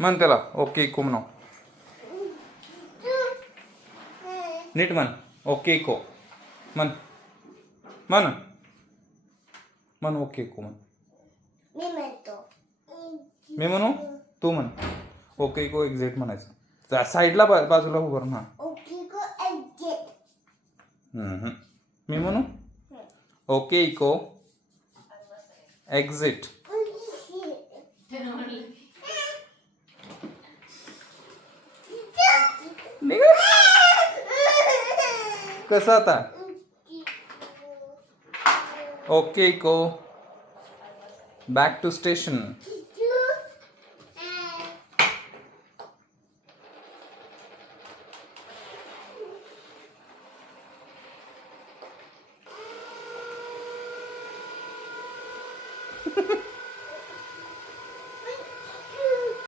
म्हण त्याला okay eco म्हणा. नीट म्हण. ओके इको म्हण. म्हण म्हण ओके इको म्हण. मी म्हणू तू म्हण. ओके इको एक्झिट म्हणायचं. साईडला बाजूला उभं राहा. मी म्हणू ओके इको एक्झिट. कसं आता. Okay echo back to station.